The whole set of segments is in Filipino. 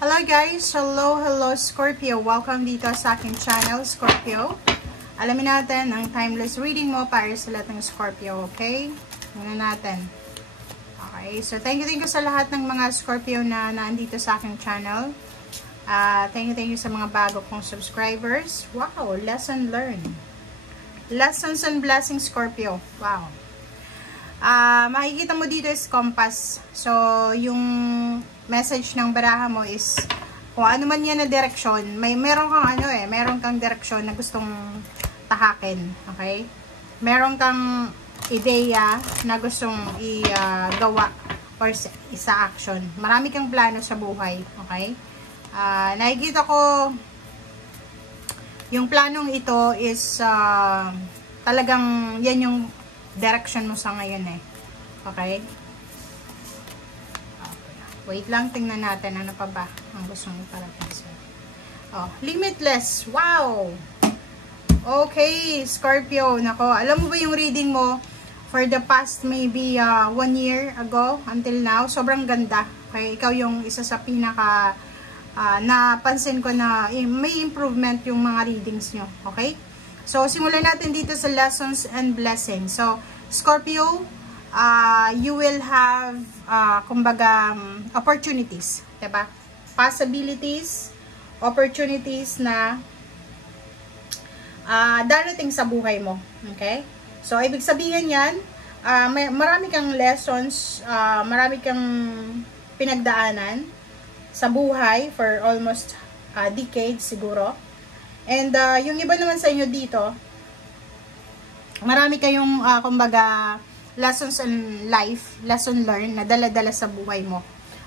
Hello guys! Hello Scorpio! Welcome dito sa aking channel, Scorpio. Alamin natin ang timeless reading mo para sa lahat ng Scorpio, okay? Muna natin. Okay, so thank you sa lahat ng mga Scorpio na naandito sa aking channel. Thank you sa mga bago kong subscribers. Wow! Lesson learned. Lessons and blessings, Scorpio. Wow! Makikita mo dito is compass. So, yung message ng baraha mo is kung ano man yan na direksyon, meron kang direksyon na gustong tahakin, okay? Meron kang ideya na gustong igawa or isa action. Marami kang plano sa buhay, okay? Nakikita ko yung planong ito is talagang yan yung direction mo sa ngayon okay? Wait lang, tingnan natin ano pa ba ang gusto mo parating sa'yo. Limitless. Wow! Okay, Scorpio. Nako, alam mo ba yung reading mo for the past maybe 1 year ago until now? Sobrang ganda. Okay, ikaw yung isa sa pinaka napansin ko na may improvement yung mga readings nyo. Okay? So, simulan natin dito sa lessons and blessings. So, Scorpio, you will have, kumbaga, opportunities, diba? Possibilities, opportunities na darating sa buhay mo, okay? So, ibig sabihin yan, marami kang lessons, marami kang pinagdaanan sa buhay for almost decades siguro. And, yung iba naman sa inyo dito, marami kayong, kumbaga, lessons in life, lesson learned na dala-dala sa buhay mo.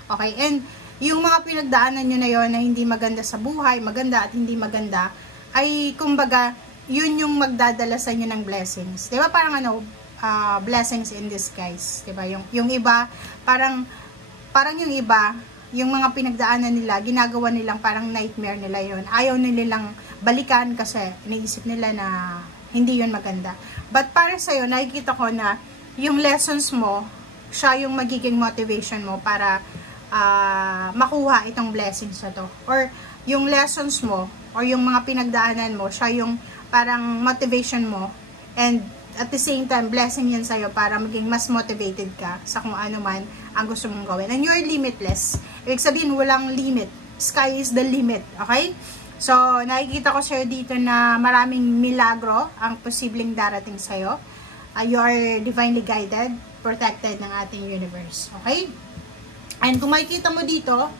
Okay? And yung mga pinagdaanan nyo na yon na hindi maganda sa buhay, maganda at hindi maganda, ay kumbaga, yun yung magdadala sa inyo ng blessings. Diba parang blessings in disguise. Diba? Yung iba, parang yung iba, yung mga pinagdaanan nila, ginagawa nilang parang nightmare nila yon. Ayaw nilang balikan kasi iniisip nila na hindi yun maganda. But para sa'yo, nakikita ko na yung lessons mo, siya yung magiging motivation mo para makuha itong blessings na to. Or yung lessons mo, or yung mga pinagdaanan mo, siya yung parang motivation mo. And at the same time, blessing yan sa'yo para maging mas motivated ka sa kung ano man ang gusto mong gawin. And you're limitless. Ibig sabihin, walang limit. Sky is the limit. Okay? So, nakikita ko sa'yo dito na maraming milagro ang posibleng darating sa'yo. You are divinely guided, protected ng ating universe. Okay? And kung makikita mo dito,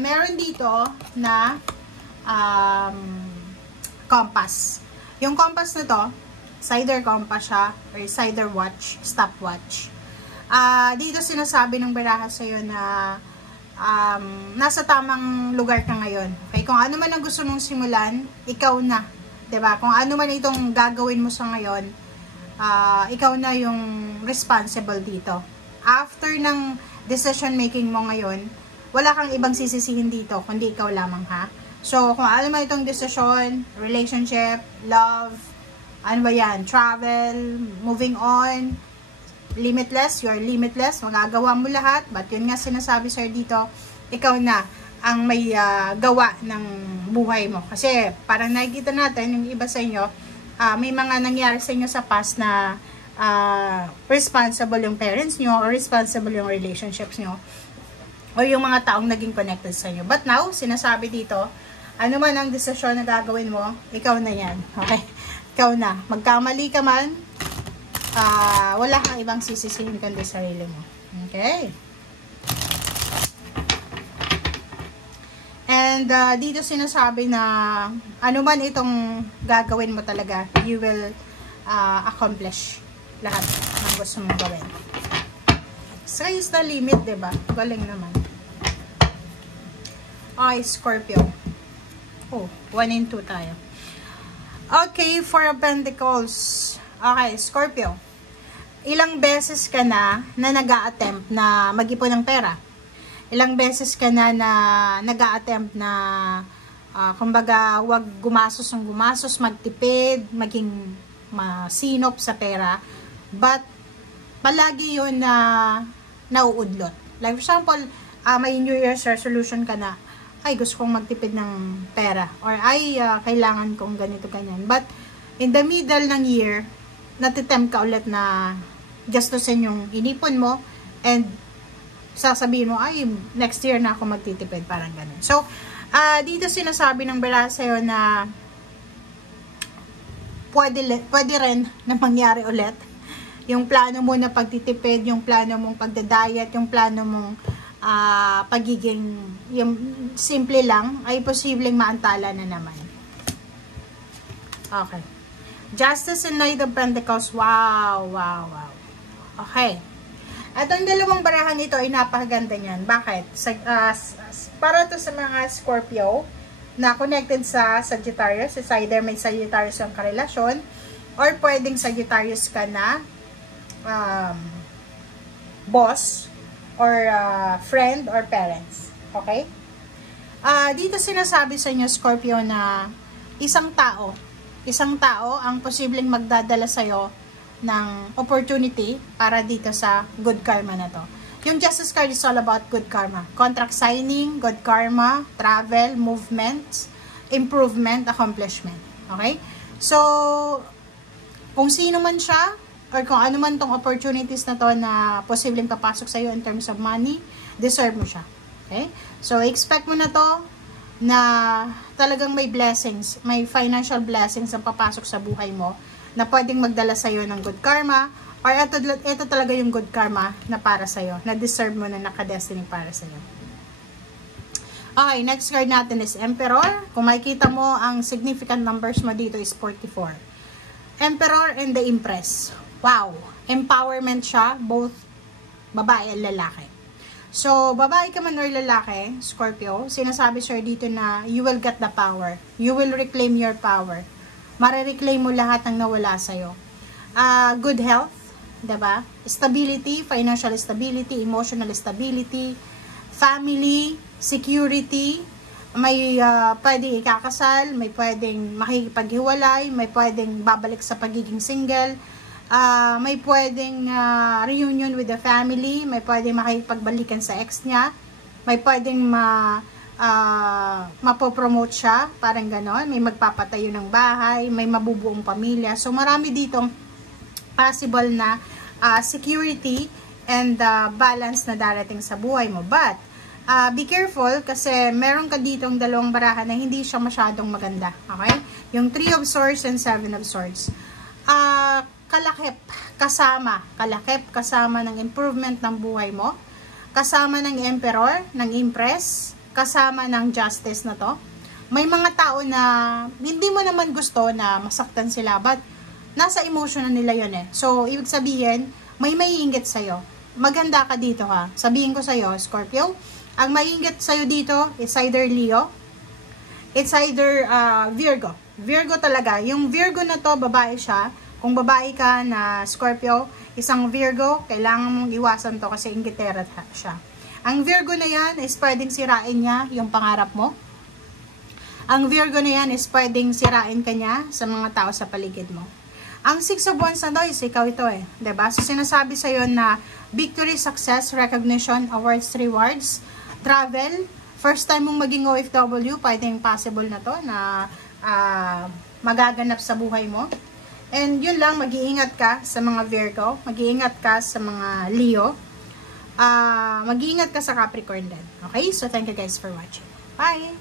meron dito na compass. Yung compass na to, either compass siya or either watch, stopwatch. Dito sinasabi ng baraha sa'yo na nasa tamang lugar ka ngayon. Okay? Kung ano man ang gusto mong simulan, ikaw na. Diba? Kung ano man itong gagawin mo sa ngayon, ikaw na yung responsible dito. After ng decision making mo ngayon, wala kang ibang sisisihin dito, kundi ikaw lamang, ha? So, kung ano man itong decision, relationship, love, ano ba yan, travel, moving on, limitless, you're limitless, magagawa mo lahat, but yun nga sinasabi sir dito, ikaw na ang may gawa ng buhay mo. Kasi, parang nakikita natin, yung iba sa inyo, may mga nangyari sa inyo sa past na responsible yung parents nyo or responsible yung relationships nyo o yung mga taong naging connected sa inyo. But now, sinasabi dito, ano man ang desisyon na gagawin mo, ikaw na yan. Okay? Ikaw na. Magkamali ka man, wala kang ibang sisisihin kundi sarili mo. Okay? And dito sinasabi na ano man itong gagawin mo talaga, you will accomplish lahat ng gusto mong gawin. Sky is the limit, diba? Galing naman. Ay, Scorpio. 1 and 2 tayo. Okay, Four of Pentacles. Okay, Scorpio. Ilang beses ka na nag-a-attempt na mag-ipon ng pera? Ilang beses ka na nag-a-attempt na kumbaga wag gumasos ng gumasos, magtipid, maging masinop sa pera, but palagi yun na nauudlot. Like for example, may New Year's resolution ka na, ay gusto kong magtipid ng pera, or ay kailangan kong ganito ganyan. But in the middle ng year, natitempt ka ulit na gastusin yung inipon mo, and sasabihin mo, ay next year na ako magtitipid, parang ganun. So dito sinasabi ng bala sa'yo na pwede rin na mangyari ulit yung plano mo na pagtitipid, yung plano mong pagda-diet, yung plano mong pagiging yung simple lang, ay posibleng maantala na naman. Okay. Justice and Knight of Pentacles. Wow, wow, wow. Okay. At ang dalawang barahan ito ay napakaganda niyan. Bakit? Para to sa mga Scorpio na connected sa Sagittarius. It's either may Sagittarius ang karelasyon, or pwedeng Sagittarius ka na boss, or friend, or parents. Okay? Dito sinasabi sa inyo, Scorpio, na isang tao ang posibleng magdadala sa'yo ng opportunity para dito sa good karma na to. Yung Justice card is all about good karma. Contract signing, good karma, travel, movements, improvement, accomplishment. Okay? So, kung sino man siya, or kung ano man tong opportunities na to na posibleng papasok sa'yo in terms of money, deserve mo siya. Okay? So, expect mo na to na talagang may blessings, may financial blessings ang papasok sa buhay mo na pwedeng magdala sa'yo ng good karma, or ito talaga yung good karma na para sa'yo, na deserve mo, na naka-destiny para sa'yo. Okay, next card natin is Emperor. Kung makikita mo, ang significant numbers mo dito is 44. Emperor and the Empress. Wow! Empowerment siya, both babae at lalaki. So, babae ka man or lalaki, Scorpio, sinasabi sir dito na you will get the power. You will reclaim your power. Marireclaim mo lahat ng nawala sa'yo. Good health, diba? Stability, financial stability, emotional stability, family, security, may pwedeng ikakasal, may pwedeng makikipaghiwalay, may pwedeng babalik sa pagiging single, may pwedeng reunion with the family, may pwedeng makipagbalikan sa ex niya, may pwedeng mapopromote siya, parang ganon, may magpapatayo ng bahay, may mabubuong pamilya. So marami ditong possible na security and balance na darating sa buhay mo. But be careful kasi meron ka ditong dalawang barahan na hindi siya masyadong maganda. Okay? Yung 3 of Swords and 7 of Swords. Kalakip kasama ng improvement ng buhay mo, kasama ng Emperor, ng Empress, kasama ng Justice na to. May mga tao na hindi mo naman gusto na masaktan sila, but nasa emotion na nila yun eh. So, ibig sabihin, may maiinggit sa'yo. Maganda ka dito ha. Sabihin ko sa'yo, Scorpio, ang maiinggit sa'yo dito is either Leo, it's either Virgo. Virgo talaga. Yung Virgo na to, babae siya. Kung babae ka na Scorpio, isang Virgo, kailangan mong iwasan to kasi inggitera siya. Ang Virgo na yan is pwedeng sirain niya yung pangarap mo. Ang Virgo na yan is pwedeng sirain ka niya sa mga tao sa paligid mo. Ang 6 of Wands na to is ikaw ito eh. Diba? So sinasabi sa'yo na victory, success, recognition, awards, rewards, travel, first time mong maging OFW, pwedeng possible na to na magaganap sa buhay mo. And yun lang, mag-iingat ka sa mga Virgo, mag-iingat ka sa mga Leo, mag-iingat ka sa Capricorn din. Okay? So, thank you guys for watching. Bye!